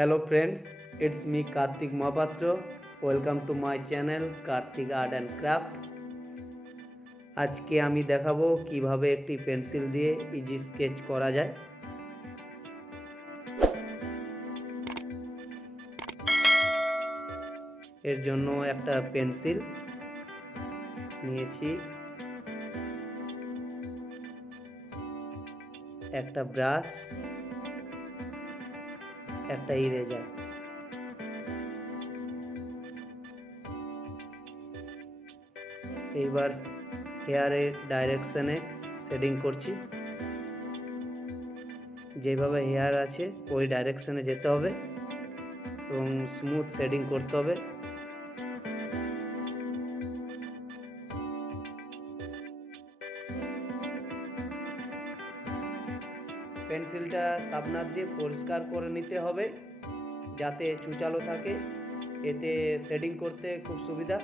Hello friends, it's me Kartik Mahapatra. Welcome to my channel Kartik Art and Craft. আজকে আমি দেখাবো কিভাবে একটি পেন্সিল দিয়ে ইজি স্কেচ করা যায়। এর জন্য একটা পেন্সিল নিয়েছি, একটা ব্রাশ, একটা ইরেজার। এইবার হেয়ারের ডাইরেকশনে শেডিং করছি। যেভাবে হেয়ার আছে ওই ডাইরেকশনে যেতে হবে এবং স্মুথ শেডিং করতে হবে। পেন্সিলটা শার্পনার দিয়ে পরিষ্কার করে নিতে হবে যাতে চুচালো থাকে, এতে শেডিং করতে খুব সুবিধা।